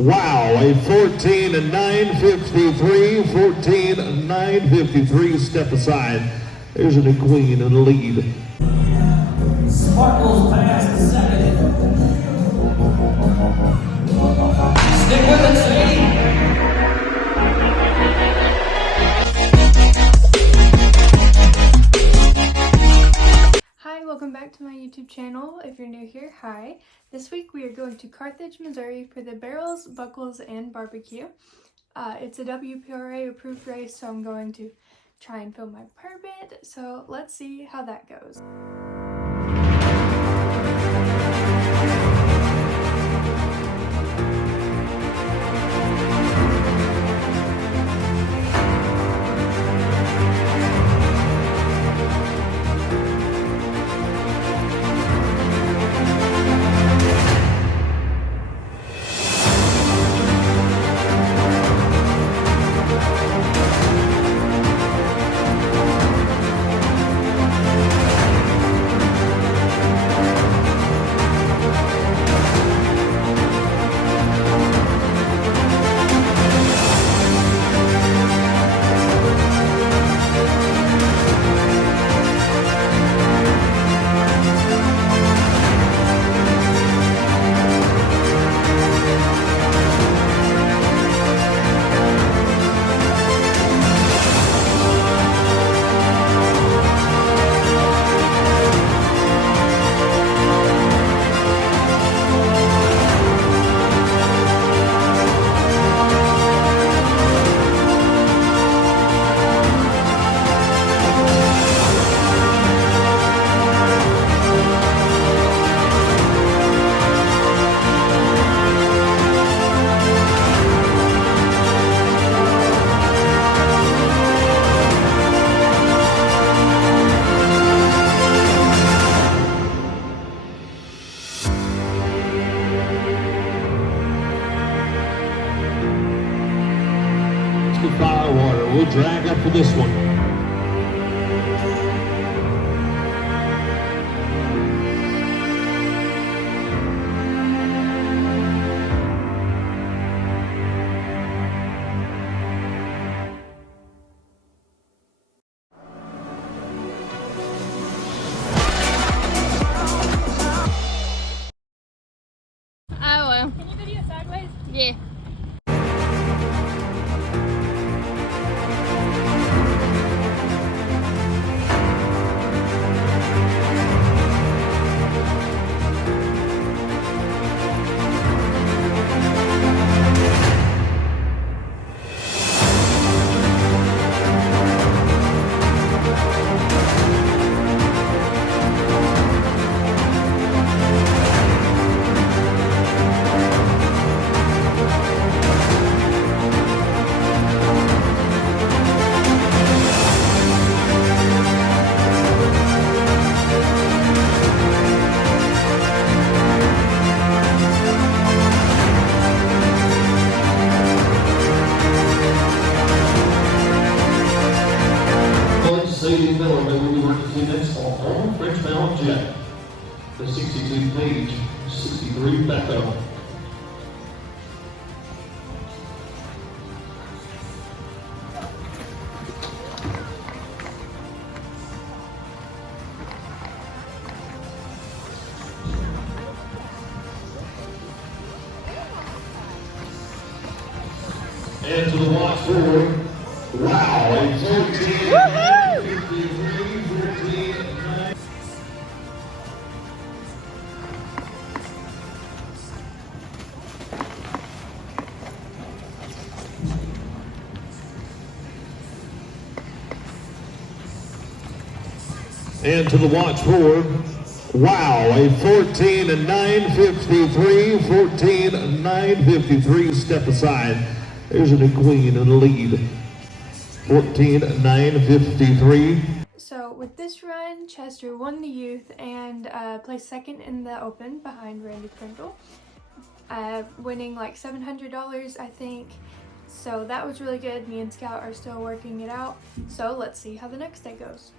Wow, a 14.953, 14.953, step aside. There's a new queen in the lead. Sparkles past second. Stick with it, Sadie. Hi, welcome back to my YouTube channel. If you're new here, hi. This week we are going to Carthage, Missouri for the Barrels, Buckles, and Barbecue. It's a WPRA approved race, so I'm going to try and film my permit. So let's see how that goes. Firewater will drag up for this one. I will. Can you video it sideways? Yeah. Sadie Miller, they will be working next on French Mountain Jet. The 62 Page, 63 Becco. And to the watch forward. Wow, a 14.953, and to the watch forward. Wow, a 14.953, 14.953, step aside. There's a new queen in the lead. 14.953. So with this run, Chester won the youth and placed second in the open behind Randy Pringle, winning like $700, I think. So that was really good. Me and Scout are still working it out. So let's see how the next day goes.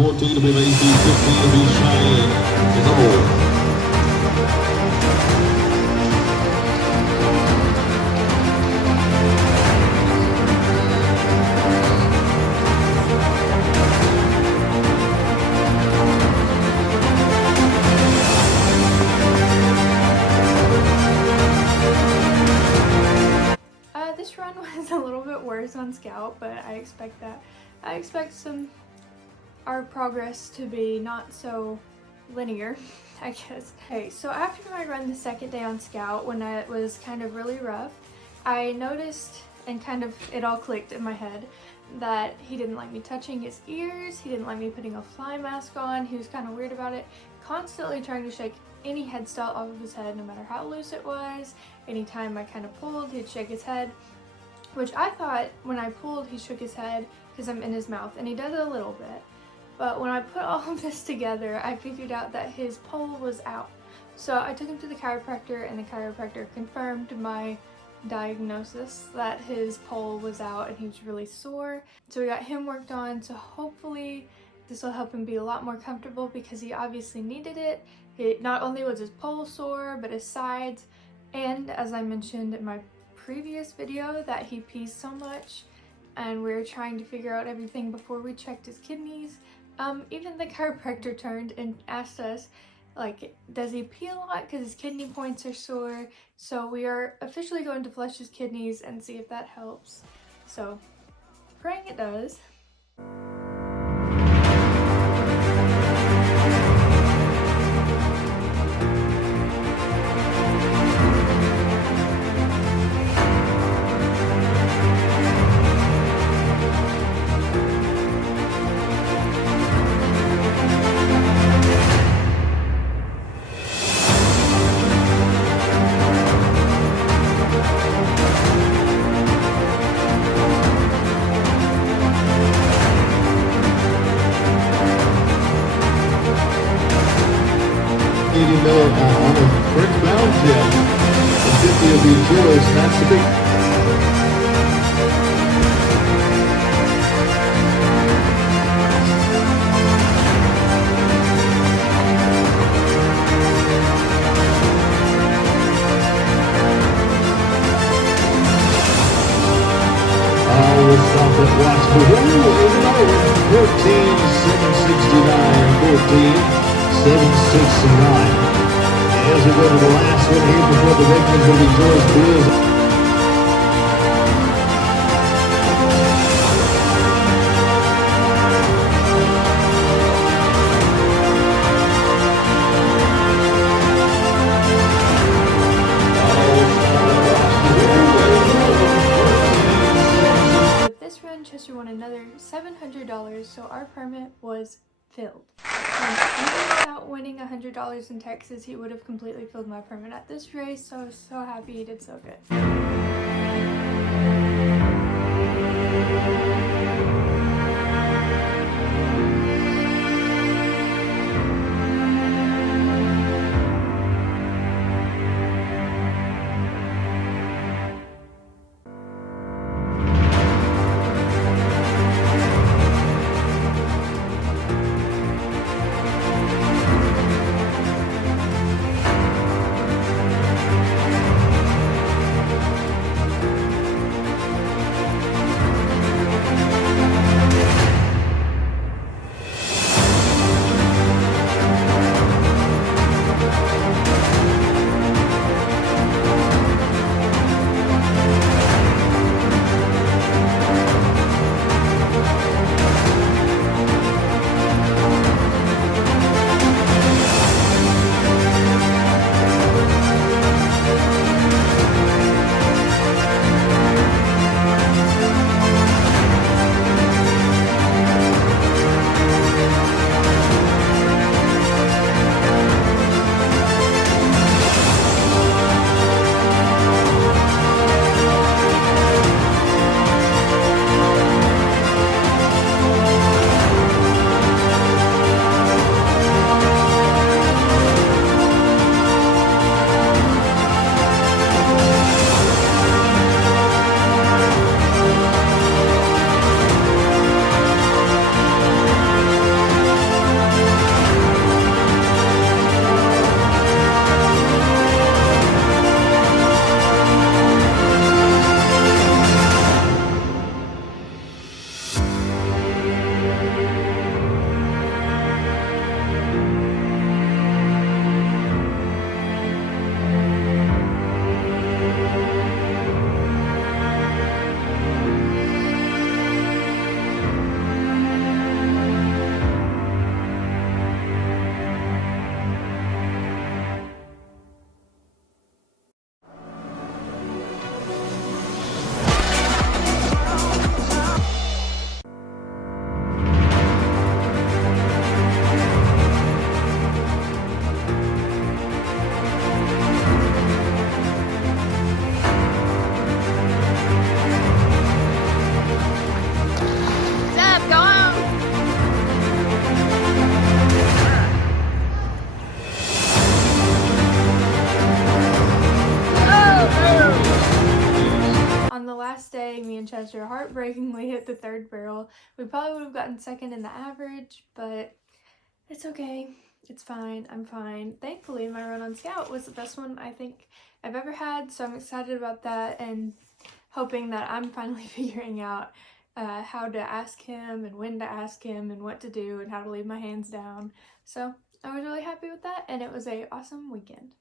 14 to be Macy, 15 to be Cheyenne. In the hole. This run was a little bit worse on Scout, but I expect that. I expect our progress to be not so linear, I guess. Okay, so after I run the second day on Scout, when it was kind of really rough, I noticed, and kind of it all clicked in my head, that he didn't like me touching his ears, he didn't like me putting a fly mask on, he was kind of weird about it, constantly trying to shake any headstock off of his head no matter how loose it was. Anytime I kind of pulled, he'd shake his head, which I thought when I pulled he shook his head because I'm in his mouth, and he does it a little bit. But when I put all of this together, I figured out that his pole was out. So I took him to the chiropractor, and the chiropractor confirmed my diagnosis that his pole was out and he was really sore. So we got him worked on, so hopefully this will help him be a lot more comfortable because he obviously needed it. Not only was his pole sore, but his sides, and as I mentioned in my previous video that he pees so much, and we were trying to figure out everything before we checked his kidneys. Even the chiropractor turned and asked us, like, does he pee a lot because his kidney points are sore? So we are officially going to flush his kidneys and see if that helps. So, praying it does. Miller on the French bound jet. The 50 will be Jules, and that's the big. Oh, we'll stop at watch. Whoa, 14, 769, 14, 769. As we go to the last one here before the victims will be George Blues. With this run, Chester won another $700, so our permit was filled. And even without winning $100 in Texas, he would have completely filled my permit at this race, so I was so happy he did so good. last day, me and Chester heartbreakingly hit the 3rd barrel. We probably would have gotten 2nd in the average, but it's okay. It's fine. I'm fine. Thankfully, my run on Scout was the best one I think I've ever had, so I'm excited about that and hoping that I'm finally figuring out how to ask him and when to ask him and what to do and how to leave my hands down. So I was really happy with that, and it was a awesome weekend.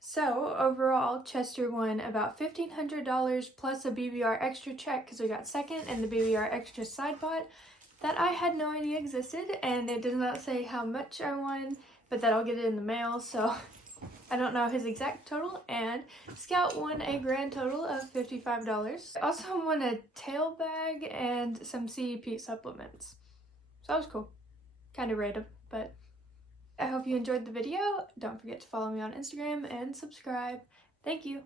So overall, Chester won about $1,500 plus a BBR extra check because we got 2nd and the BBR extra side pot that I had no idea existed, and it does not say how much I won, but that I'll get it in the mail, so I don't know his exact total. And Scout won a grand total of $55. I also won a tail bag and some CEP supplements, so that was cool. Kind of random, but I hope you enjoyed the video. Don't forget to follow me on Instagram and subscribe. Thank you.